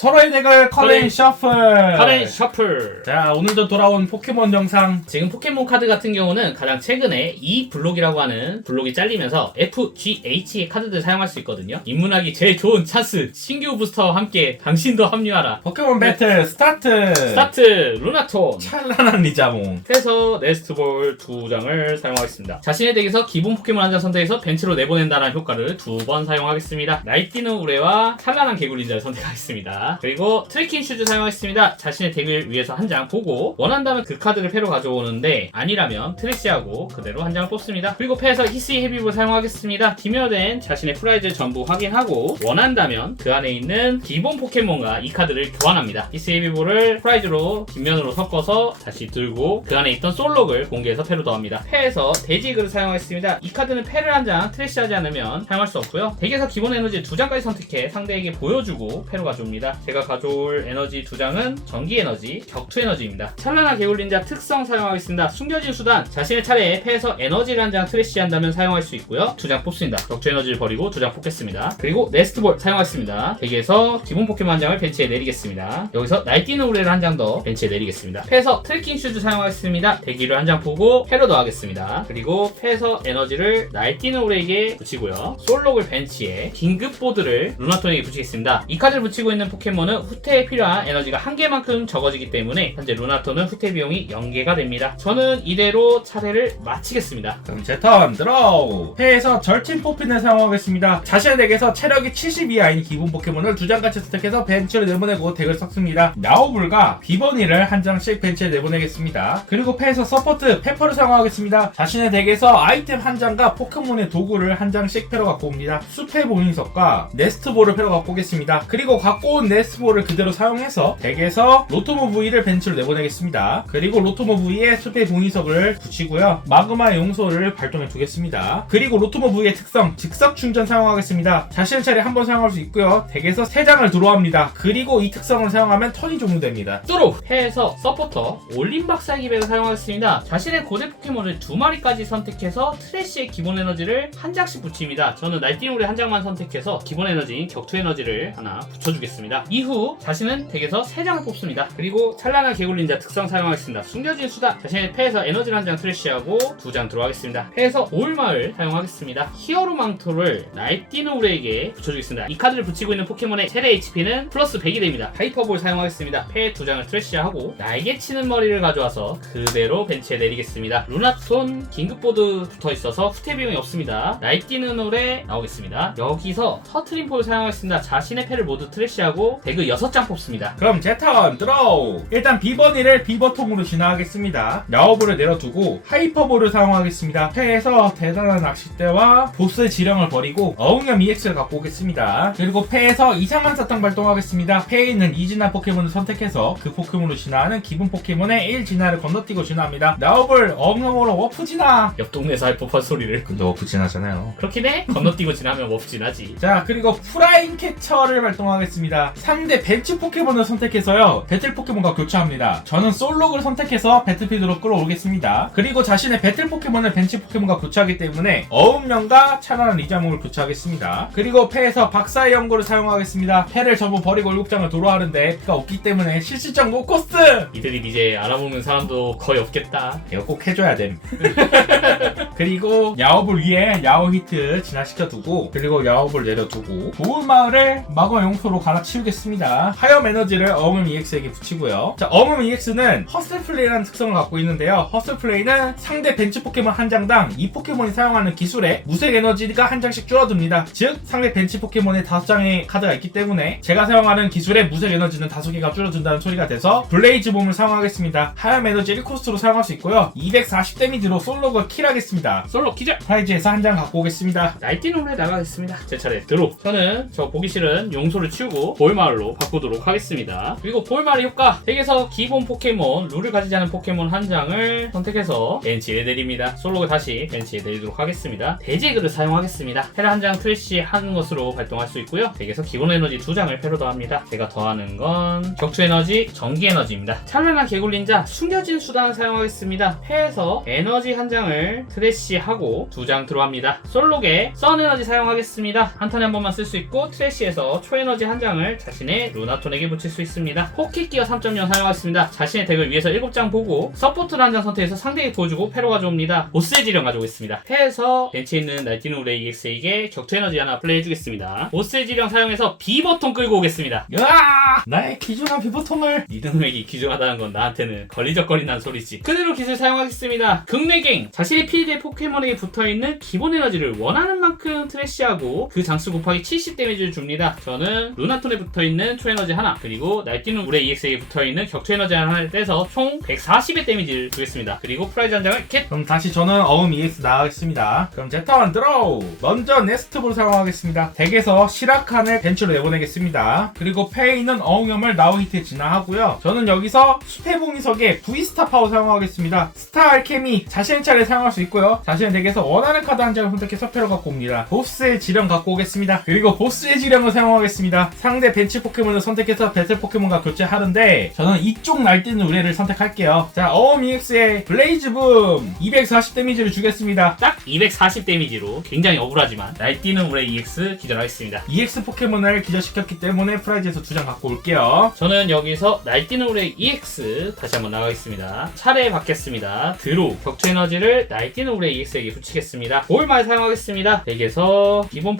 서로의 덱을 컬앤 셔플. 컬앤 셔플. 자, 오늘도 돌아온 포켓몬 영상. 지금 포켓몬 카드 같은 경우는 가장 최근에 E 블록이라고 하는 블록이 잘리면서 FGH의 카드들 사용할 수 있거든요. 입문하기 제일 좋은 찬스. 신규 부스터와 함께 당신도 합류하라. 포켓몬 배틀 스타트. 스타트 루나톤. 찬란한 리자몽. 그래서 네스트볼 2장을 사용하겠습니다. 자신의 덱에서 기본 포켓몬 한 장 선택해서 벤치로 내보낸다는 효과를 2번 사용하겠습니다. 날뛰는 우레와 찬란한 개굴린자를 선택하겠습니다. 그리고 트래킹 슈즈 사용하겠습니다. 자신의 덱을 위해서 한 장 보고 원한다면 그 카드를 패로 가져오는데 아니라면 트래시하고 그대로 한 장을 뽑습니다. 그리고 패에서 히스이 헤비볼 사용하겠습니다. 기묘된 자신의 프라이즈 전부 확인하고 원한다면 그 안에 있는 기본 포켓몬과 이 카드를 교환합니다. 히스이 헤비볼을 프라이즈로 뒷면으로 섞어서 다시 들고 그 안에 있던 솔록을 공개해서 패로 더합니다. 패에서 돼지그를 사용하겠습니다. 이 카드는 패를 한 장 트래시하지 않으면 사용할 수 없고요. 덱에서 기본 에너지 2장까지 선택해 상대에게 보여주고 패로 가져옵니다. 제가 가져올 에너지 2장은 전기 에너지, 격투 에너지입니다. 찬란한 개굴린자 특성 사용하겠습니다. 숨겨진 수단, 자신의 차례에 패에서 에너지를 한 장 트래시한다면 사용할 수 있고요. 2장 뽑습니다. 격투 에너지를 버리고 2장 뽑겠습니다. 그리고 네스트볼 사용하겠습니다. 덱에서 기본 포켓몬 한 장을 벤치에 내리겠습니다. 여기서 날뛰는 우레를 한 장 더 벤치에 내리겠습니다. 패에서 트래킹 슈즈 사용하겠습니다. 대기를 한 장 보고 패로 더하겠습니다. 그리고 패에서 에너지를 날뛰는 우레에게 붙이고요. 솔록을 벤치에 긴급 보드를 루나톤에게 붙이겠습니다. 이 카드를 붙이고 있는 포켓몬은 후퇴에 필요한 에너지가 한 개만큼 적어지기 때문에 현재 루나톤은 후퇴 비용이 0개가 됩니다. 저는 이대로 차례를 마치겠습니다. 그럼 제 턴 드로우. 패에서 절친 포핀을 사용하겠습니다. 자신의 덱에서 체력이 70 이하인 기본 포켓몬을 2장같이 선택해서 벤치로 내보내고 덱을 섞습니다. 야오불과 비버니를 한 장씩 벤치에 내보내겠습니다. 그리고 패에서 서포트 페퍼를 사용하겠습니다. 자신의 덱에서 아이템 한 장과 포켓몬의 도구를 한 장씩 패로 갖고 옵니다. 숲의 봉인석과 네스트볼을 패로 갖고 오겠습니다. 그리고 갖고 온 네스트볼을 그대로 사용해서 덱에서 로토모 V를 벤치로 내보내겠습니다. 그리고 로토모 V에 숲의 봉인석을 붙이고요. 마그마 용소를 발동해 두겠습니다. 그리고 로토모 V의 특성 즉석 충전 사용하겠습니다. 자신의 차례 한 번 사용할 수 있고요. 덱에서 3장을 드로우합니다. 그리고 이 특성을 사용하면 턴이 종료됩니다. 뚜루! 패에서 서포터 올린 박살기백을 사용하겠습니다. 자신의 고대 포켓몬을 2마리까지 선택해서 트래쉬의 기본 에너지를 한 장씩 붙입니다. 저는 날뛰는 우레 한 장만 선택해서 기본 에너지인 격투 에너지를 하나 붙여주겠습니다. 이후 자신은 덱에서 3장을 뽑습니다. 그리고 찬란한 개굴린자 특성 사용하겠습니다. 숨겨진 수단, 자신의 패에서 에너지를 한 장 트래쉬하고 2장 들어가겠습니다. 패에서 올마을 사용하겠습니다. 히어로 망토를 날뛰는 우레에게 붙여주겠습니다. 이 카드를 붙이고 있는 포켓몬의 최대 HP는 플러스 100이 됩니다. 하이퍼볼 사용하겠습니다. 패에 2장을 트래쉬하고 날개 치는 머리를 가져와서 그대로 벤치에 내리겠습니다. 루나톤 긴급보드 붙어있어서 후퇴 비용이 없습니다. 날뛰는 우레 나오겠습니다. 여기서 터트림폴 사용하겠습니다. 자신의 패를 모두 트래쉬하고 덱을 6장 뽑습니다. 그럼 제 턴 드로우. 일단 비버니를 비버통으로 진화하겠습니다. 야오볼을 내려두고 하이퍼볼을 사용하겠습니다. 패에서 대단한 낚싯대와 보스의 지령을 버리고 어흥염 EX를 갖고 오겠습니다. 그리고 패에서 이상한 사탕 발동하겠습니다. 패에 있는 이진화 포켓몬을 선택해서 그 포켓몬으로 진화하는 기본 포켓몬의 1 진화를 건너뛰고 진화합니다. 야오볼 어흥염으로 워프 진화. 옆 동네에서 할 법한 소리를. 근데 워프 진화잖아요. 그렇긴 해. 건너뛰고 지나면 워프 지나지. 자, 그리고 프라잉 캐처를 발동하겠습니다. 상대 벤치 포켓몬을 선택해서요 배틀 포켓몬과 교차합니다. 저는 솔록을 선택해서 배틀필드로 끌어오겠습니다. 그리고 자신의 배틀 포켓몬을 벤치 포켓몬과 교차하기 때문에 어음령과 찬란한 리자몽을 교차하겠습니다. 그리고 패에서 박사의 연고를 사용하겠습니다. 패를 전부 버리고 7장을 도로하는데 피가 없기 때문에 실시정 노코스! 이들이 이제 알아보는 사람도 거의 없겠다. 이거 꼭 해줘야 됨. 그리고 야오볼 위에 야오 히트 진화시켜두고 그리고 야오볼 내려두고 도울 마을을 마그마 용소로 갈아치우겠습니다. 하염 에너지를 어음음 EX에게 붙이고요. 자, 어음음 EX는 허슬 플레이라는 특성을 갖고 있는데요. 허슬 플레이는 상대 벤치 포켓몬 한 장당 이 포켓몬이 사용하는 기술에 무색 에너지가 한 장씩 줄어듭니다. 즉 상대 벤치 포켓몬에 5장의 카드가 있기 때문에 제가 사용하는 기술에 무색 에너지는 5개가 줄어든다는 소리가 돼서 블레이즈 봄을 사용하겠습니다. 하염 에너지 1코스트로 사용할 수 있고요. 240 데미지로 솔록을 킬하겠습니다. 솔로 기절! 프라이즈에서 한 장 갖고 오겠습니다. 날뛰는 우레 나가겠습니다. 제 차례 드로. 저는 저 보기 싫은 용소를 치우고 볼마을로 바꾸도록 하겠습니다. 그리고 볼마을의 효과, 덱에서 기본 포켓몬, 룰을 가지지 않은 포켓몬 한 장을 선택해서 벤치에 내립니다. 솔록을 다시 벤치에 내리도록 하겠습니다. 대제그를 사용하겠습니다. 패를 한 장 트래쉬 한 것으로 발동할 수 있고요. 덱에서 기본 에너지 2장을 패로 더합니다. 제가 더하는 건 격투 에너지, 전기 에너지입니다. 찬란한 개굴린자, 숨겨진 수단을 사용하겠습니다. 패에서 에너지 한 장을 트래쉬하고 2장 들어갑니다. 솔록에 선 에너지 사용하겠습니다. 한 턴에 한 번만 쓸 수 있고 트래쉬에서 초 에너지 한 장을 자신의 루나톤에게 붙일 수 있습니다. 포켓 기어 3.0 사용하겠습니다. 자신의 덱을 위에서 7장 보고 서포트를 한 장 선택해서 상대에게 도와주고 패로 가져옵니다. 보스의 지령 가지고 있습니다. 패에서 벤치에 있는 날뛰는 우레 EX에게 격투 에너지 하나 플레이해주겠습니다. 보스의 지령 사용해서 비버통 끌고 오겠습니다. 으아! 나의 귀중한 비보통을. 이등백이 귀중하다는 건 나한테는 걸리적거린다는 소리지. 그대로 기술 사용하겠습니다. 극내갱. 자신의 필드의 포켓몬에게 붙어있는 기본 에너지를 원하는 만큼 트래시하고 그 장수 곱하기 70 데미지를 줍니다. 저는 루나톤에 붙어있는 초에너지 하나, 그리고 날뛰는 우레 EX에게 붙어있는 격투 에너지 하나를 떼서 총 140의 데미지를 주겠습니다. 그리고 프라이즈 한 장을 겟! 그럼 다시 저는 어음 EX 나가겠습니다. 그럼 제타원 드로우. 먼저 네스트볼 사용하겠습니다. 덱에서 시라칸을 벤치로 내보내겠습니다. 그리고 패에 있는 어음염을 나우히트에 진화하고요. 저는 여기서 수페봉이석의 V스타 파워 사용하겠습니다. 스타 알케미 자신의 차례 사용할 수 있고요. 자신의 덱에서 원하는 카드 한 장을 선택해서 패로 갖고 옵니다. 보스의 지령 갖고 오겠습니다. 그리고 보스의 지령을 사용하겠습니다. 상대 벤치 포켓몬을 선택해서 배틀 포켓몬과 교체하는데 저는 이쪽 날뛰는 우레를 선택할게요. 자, 어음 EX의 블레이즈붐 240 데미지를 주겠습니다. 딱 240 데미지로 굉장히 억울하지만 날뛰는 우레 EX 기절하겠습니다. EX 포켓몬을 기절시켰기 때문에 프라이즈에서 2장 갖고 올게요. 저는 여기서 날뛰는 우레 EX 다시 한번 나가겠습니다. 차례 받겠습니다. 드로우. 격투 에너지를 날뛰는 우레 EX에게 붙이겠습니다. 볼말 사용하겠습니다. 덱에서 기본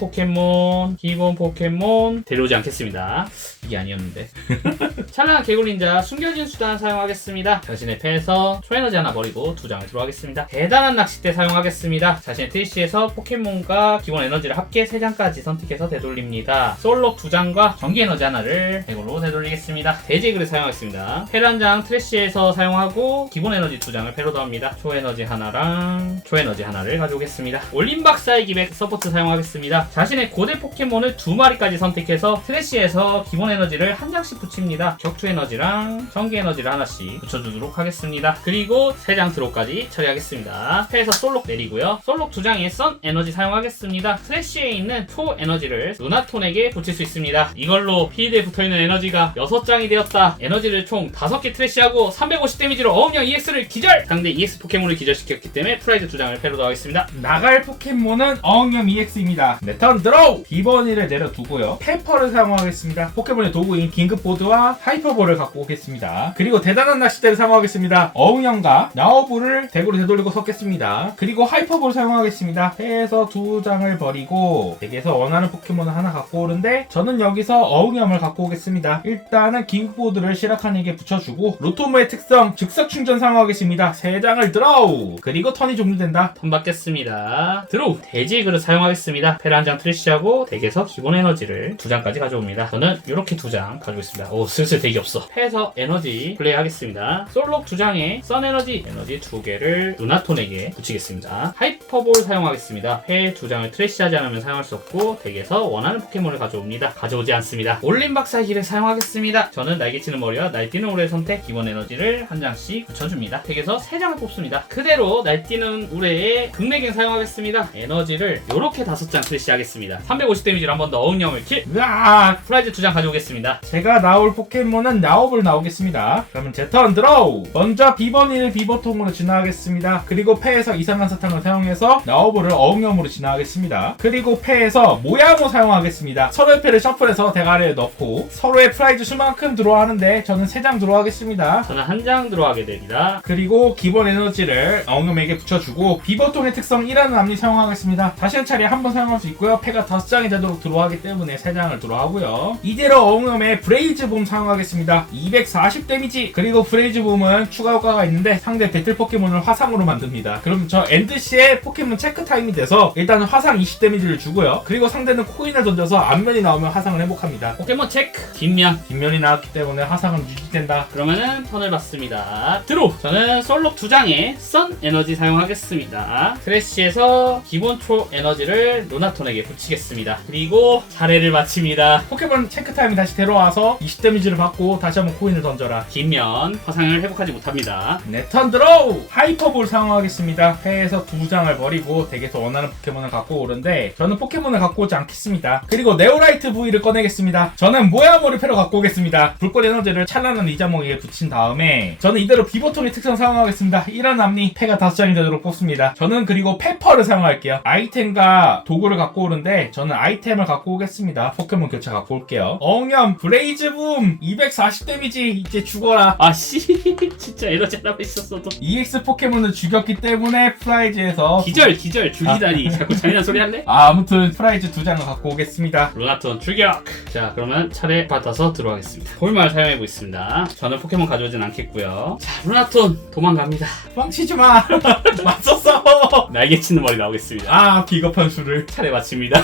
포켓몬 데려오지 않겠습니다. 이게 아니었는데. 찬란한 개굴린자 숨겨진 수단 사용하겠습니다. 자신의 패에서 초에너지 하나 버리고 2장을 들어가겠습니다. 대단한 낚싯대 사용하겠습니다. 자신의 트리시에서 포켓몬과 기본 에너지를 합계 3장까지 선택해서 되돌립니다. 솔록 2장과 전기 에너지 하나를 덱으로 되돌리겠습니다. 대제그를 사용하겠습니다. 패 한 장 트래쉬에서 사용하고 기본 에너지 2장을 패로 더합니다. 초에너지 하나랑 초에너지 하나를 가져오겠습니다. 올림박사의 기백 서포트 사용하겠습니다. 자신의 고대 포켓몬을 2마리까지 선택해서 트래쉬에서 기본 에너지를 한 장씩 붙입니다. 격투 에너지랑 전기 에너지를 하나씩 붙여주도록 하겠습니다. 그리고 3장 드로우까지 처리하겠습니다. 패에서 솔록 내리고요. 솔록 2장에 선 에너지 사용하겠습니다. 트래쉬에 있는 초 에너지를 루나톤에게 붙일 수 있습니다. 이걸로 필드에 붙어있는 에너지가 6장이 되었다. 에너지를 총 5개 트래쉬하고 350 데미지로 어음형 EX를 기절! 상대 EX 포켓몬을 기절시켰기 때문에 프라이즈 2장을 패로 더하겠습니다. 나갈 포켓몬은 어흥염 EX입니다. 네, 턴 드로우! 비버니를 내려두고요. 페퍼를 사용하겠습니다. 포켓몬의 도구인 긴급보드와 하이퍼볼을 갖고 오겠습니다. 그리고 대단한 낚싯대를 사용하겠습니다. 어흥염과 나오브를 덱으로 되돌리고 섞겠습니다. 그리고 하이퍼볼 사용하겠습니다. 패에서 2장을 버리고 덱에서 원하는 포켓몬을 하나 갖고 오는데 저는 여기서 어흥염을 갖고 오겠습니다. 일단은 긴급보드를 시라칸에게 붙여주고 로토무의 특성 즉석 충전 사용하겠습니다. 3장을 드로우! 그리고 턴이 종료된다. 턴 받겠습니다. 드로우! 대지 그릇 사용하겠습니다. 패를 한 장 트래쉬하고 덱에서 기본 에너지를 2장까지 가져옵니다. 저는 이렇게 2장 가지고 있습니다. 오, 슬슬 덱이 없어. 패에서 에너지 플레이 하겠습니다. 솔록 2장에 선 에너지 2개를 루나톤에게 붙이겠습니다. 하이퍼볼 사용하겠습니다. 패 2장을 트래쉬하지 않으면 사용할 수 없고 덱에서 원하는 포켓몬을 가져옵니다. 가져오지 않습니다. 올림박사의 기를 사용하겠습니다. 저는 날개치는 머리와 날뛰는 우레 선택 기본 에너지를 한 장씩 붙여줍니다. 덱에서 3장을 뽑습니다. 그대로 날뛰는 우레의 극내갱 사용하겠습니다. 에너지를 요렇게 5장 트래쉬 하겠습니다. 350 데미지를 한 번 더 어흥염을 킬! 으악! 프라이즈 2장 가져오겠습니다. 제가 나올 포켓몬은 나오블 나오겠습니다. 그러면 제 턴 드로우! 먼저 비버니를 비버통으로 진화하겠습니다. 그리고 패에서 이상한 사탕을 사용해서 나오블을 어흥염으로 진화하겠습니다. 그리고 패에서 모야모 사용하겠습니다. 서로의 패를 셔플해서 대가리에 넣고 서로의 프라이즈 수만큼 들어가는데 저는 3장 들어가겠습니다. 저는 한 장 들어가게 됩니다. 그리고 기본 에너지를 어흥염에게 붙여주고 비버통의 특성 1하는 앞니 사용하겠습니다. 자신의 차례에 한 번 사용할 수 있고요. 패가 5장이 되도록 들어가기 때문에 3장을 들어가고요. 이대로 어흥염의 브레이즈붐 사용하겠습니다. 240 데미지! 그리고 브레이즈붐은 추가 효과가 있는데 상대 배틀 포켓몬을 화상으로 만듭니다. 그럼 저 엔드시의 포켓몬 체크 타임이 돼서 일단 화상 20 데미지를 주고요. 그리고 상대는 코인을 던져서 앞면이 나오면 화상을 회복합니다. 포켓몬 체크! 뒷면이 나왔기 때문에 화상은 유지된다. 그러면은 턴을 받습니다. 드로우! 저는 솔록 2장에 선 에너지 사용하겠습니다. 트래쉬에서 기본 초 에너지를 루나톤에게 붙이겠습니다. 그리고 차례를 마칩니다. 포켓몬 체크 타임이 다시 데려와서 20 데미지를 받고 다시 한번 코인을 던져라. 뒷면 화상을 회복하지 못합니다. 네, 턴 드로우! 하이퍼볼 사용하겠습니다. 패에서 2장을 버리고 덱에서 원하는 포켓몬을 갖고 오는데 저는 포켓몬을 갖고 오지 않겠습니다. 그리고 네오라이트 V를 꺼내겠습니다. 저는 모야모를 패로 갖고 오겠습니다. 불꽃 에너지를 찬란한 작은 리자몽에게 붙인 다음에 저는 이대로 비버통의 특성 사용하겠습니다. 이런 남니 패가 5장이 되도록 뽑습니다. 저는 그리고 페퍼를 사용할게요. 아이템과 도구를 갖고 오는데 저는 아이템을 갖고 오겠습니다. 포켓몬 교차 갖고 올게요. 어웅염 브레이즈붐 240 데미지 이제 죽어라. 아씨 진짜 에너지 하나 있었어도 EX 포켓몬을 죽였기 때문에 프라이즈에서 기절 죽이다니 자꾸 잔인한 소리 할래? 아무튼 프라이즈 2장을 갖고 오겠습니다. 루나톤 출격! 자 그러면 차례 받아서 들어가겠습니다. 볼말 사용해보겠습니다. 저는 포켓몬 가져오진 않겠고요. 자 루나톤 도망갑니다. 뻥치지마. 맞서 싸워. 날개치는 머리 나오겠습니다. 아 비겁한 수를. 차례 마칩니다.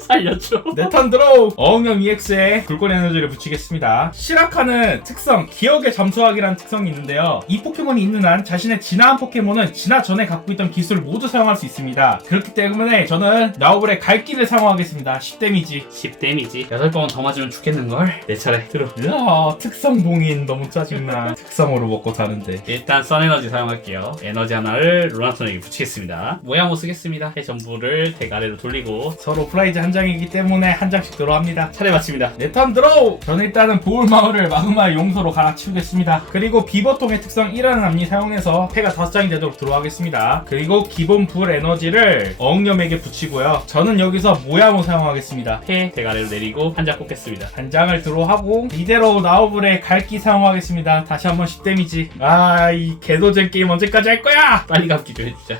살려줘. 내 턴 드로우! 어흥형 EX에 굴권 에너지를 붙이겠습니다. 시라카는 특성, 기억의 잠수하기라는 특성이 있는데요. 이 포켓몬이 있는 한 자신의 진화한 포켓몬은 진화 전에 갖고 있던 기술을 모두 사용할 수 있습니다. 그렇기 때문에 저는 나우블의 갈기를 사용하겠습니다. 10 데미지. 10 데미지. 8번 더 맞으면 죽겠는걸? 내 차례 들어. 이야, 특성 봉인 너무 짜증나. 특성으로 먹고 사는데. 일단 썬에너지 사용할게요. 에너지 하나를 루나톤에게 붙이겠습니다. 모양호 쓰겠습니다. 해 전부를 덱 아래로 돌리고 서로 프라이즈 한 장이기 때문에 한 장씩 들어갑니다. 차례 마칩니다. 내 턴 드로우! 저는 일단은 보울마을을 마그마의 용소로 갈아치우겠습니다. 그리고 비버통의 특성 1하는 앞니 사용해서 패가 5장이 되도록 들어가겠습니다. 그리고 기본 불 에너지를 어흥염에게 붙이고요. 저는 여기서 모야모 사용하겠습니다. 패 덱 아래로 내리고 한 장 뽑겠습니다. 한 장을 드로우하고 이대로 나우블의 갈기 사용하겠습니다. 다시 한번 10 데미지. 아, 이 개도전 게임 언제까지 할 거야? 빨리 감기 좀 해주자.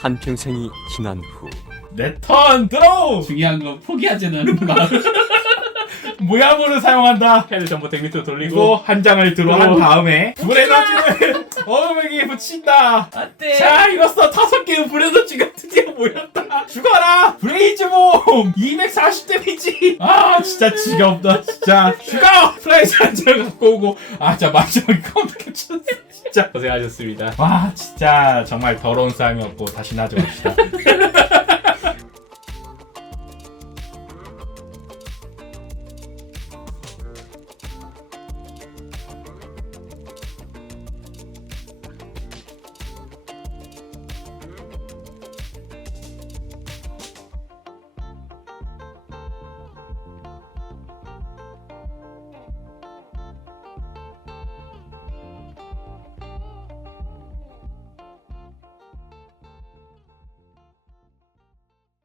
한평생이 지난 후 내 턴 드로우! 중요한 건 포기하지는 마음. 모야모를 사용한다. 패를 전부 덱 밑으로 그리고 돌리고 한 장을 드로우한 다음에 불 에너지를 어흥에게 붙인다. 안돼. 자, 이로써 5개의 브레너지가 드디어 모였다. 죽어라! 브레이즈몸! 240 데미지! 아, 진짜 지겹다, 진짜. 죽어! 플라이즈 한 장을 갖고 오고. 아, 진짜 마지막에 컴퓨터 쳤어, 진짜. 고생하셨습니다. 와, 진짜 정말 더러운 싸움이었고, 다시 나중합시다.